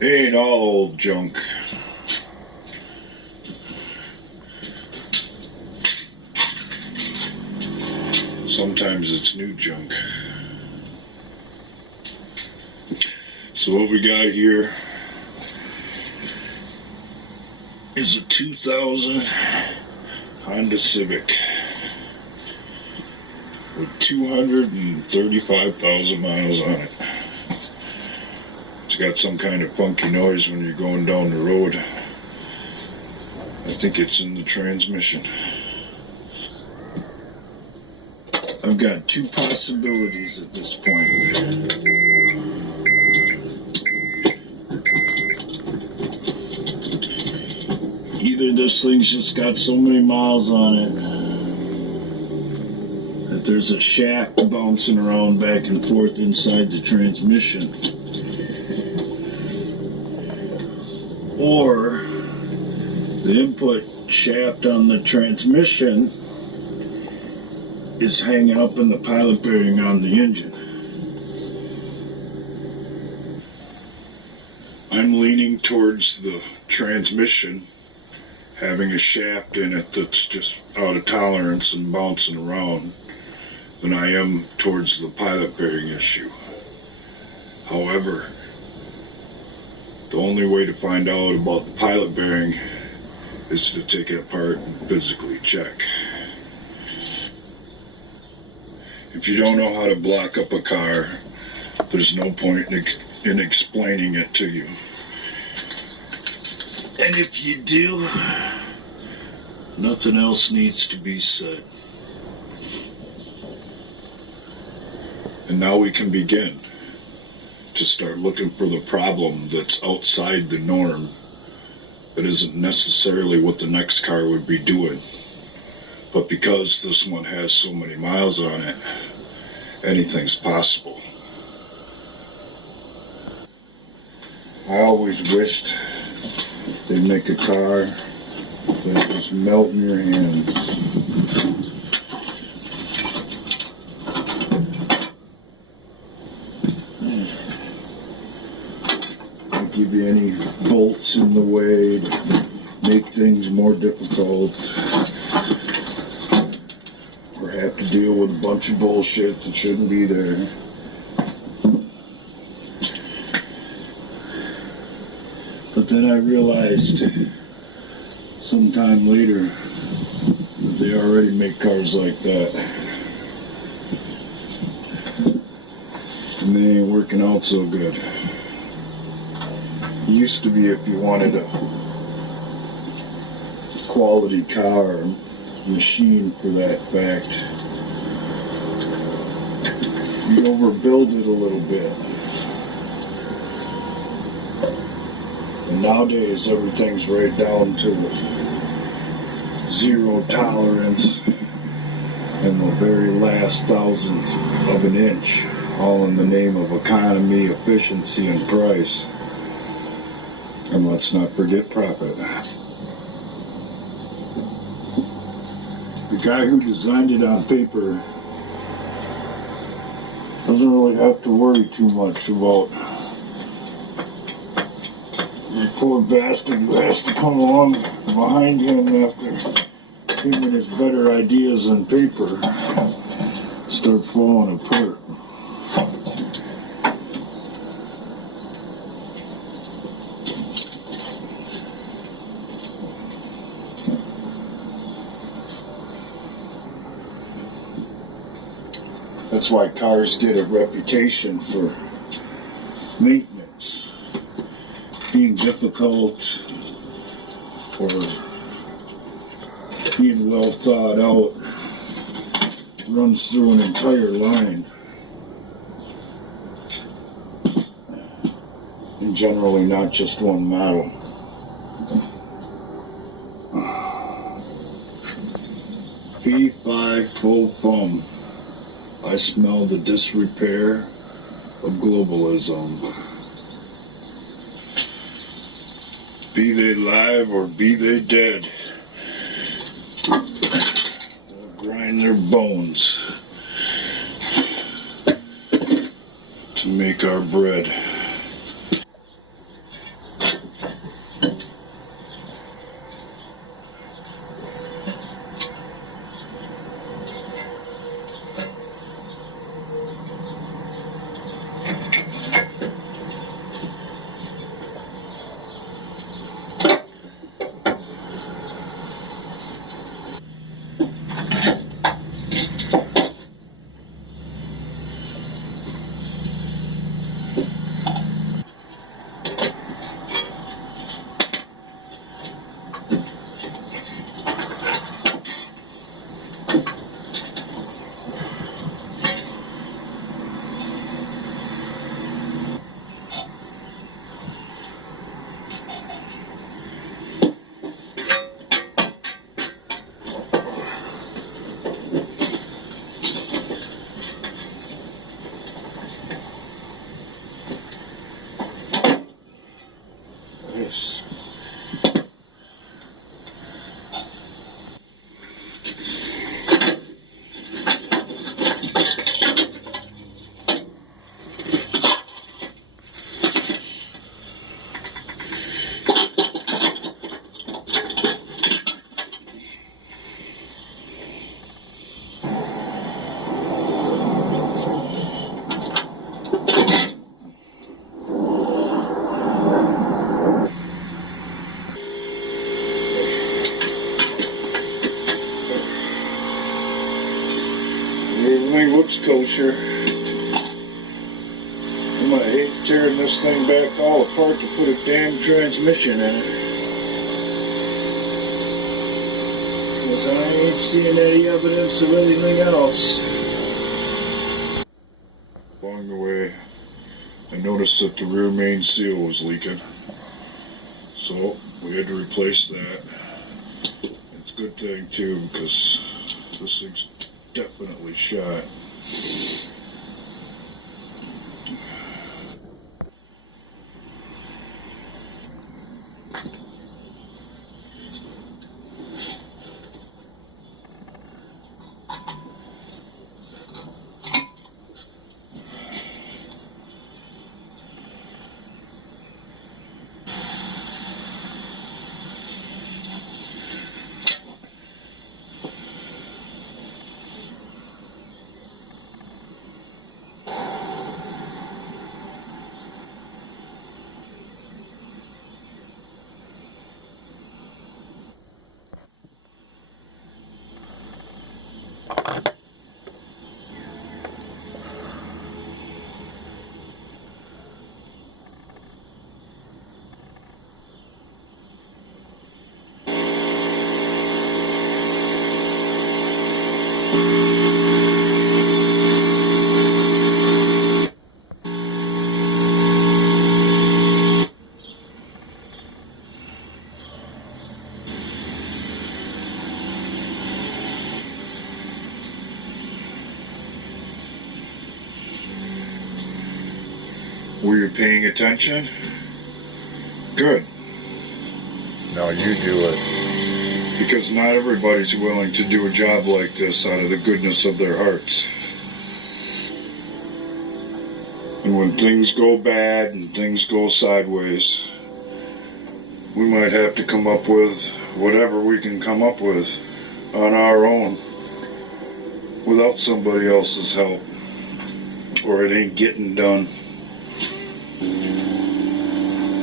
Ain't all old junk. Sometimes it's new junk. So what we got here is a 2000 Honda Civic with 235,000 miles on it. It's got some kind of funky noise when you're going down the road. I think it's in the transmission. I've got two possibilities at this point. Either this thing's just got so many miles on it that there's a shaft bouncing around back and forth inside the transmission, or the input shaft on the transmission is hanging up in the pilot bearing on the engine. I'm leaning towards the transmission having a shaft in it that's just out of tolerance and bouncing around than I am towards the pilot bearing issue. However, the only way to find out about the pilot bearing is to take it apart and physically check. If you don't know how to block up a car, there's no point in explaining it to you. And if you do, nothing else needs to be said. And now we can begin to start looking for the problem that's outside the norm, that isn't necessarily what the next car would be doing. But because this one has so many miles on it, anything's possible. I always wished they'd make a car that just melt in your hands. Don't give you any bolts in the way to make things more difficult, or have to deal with a bunch of bullshit that shouldn't be there. But then I realized sometime later that they already make cars like that. And they ain't working out so good. It used to be if you wanted a quality car, machine for that fact, you'd overbuild it a little bit. And nowadays everything's right down to zero tolerance and the very last thousandth of an inch, all in the name of economy, efficiency, and price. And let's not forget profit. The guy who designed it on paper doesn't really have to worry too much about the poor bastard who has to come along behind him after him and his better ideas on paper start falling apart. That's why cars get a reputation for maintenance, being difficult, or being well thought out. Runs through an entire line, and generally not just one model. Fee, fi, fo, fum. I smell the disrepair of globalism. Be they live or be they dead, they'll grind their bones to make our bread. pusher. I'm gonna hate tearing this thing back all apart to put a damn transmission in it. Because I ain't seeing any evidence of anything else. Along the way, I noticed that the rear main seal was leaking. So we had to replace that. It's a good thing too, because this thing's definitely shot. Were you paying attention? Good. Now you do it. Because not everybody's willing to do a job like this out of the goodness of their hearts. And when things go bad and things go sideways, we might have to come up with whatever we can come up with on our own without somebody else's help, or it ain't getting done.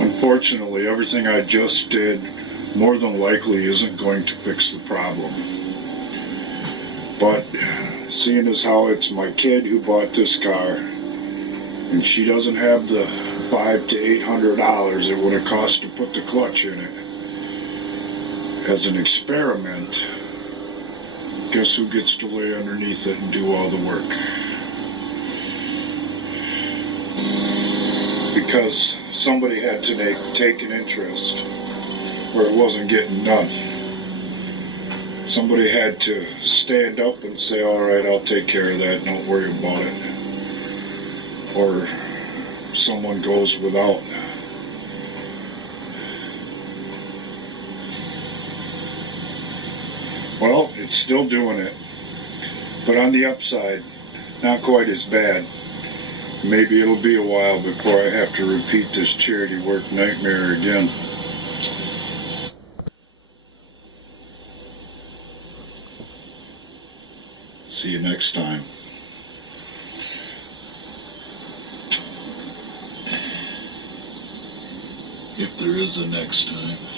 Unfortunately, everything I just did more than likely isn't going to fix the problem. But seeing as how it's my kid who bought this car, and she doesn't have the $500 to $800 it would have cost to put the clutch in it, as an experiment, guess who gets to lay underneath it and do all the work? Because somebody had to take an interest where it wasn't getting done. Somebody had to stand up and say, all right, I'll take care of that, don't worry about it. Or someone goes without. Well, it's still doing it, but on the upside, not quite as bad. Maybe it'll be a while before I have to repeat this charity work nightmare again. See you next time. If there is a next time.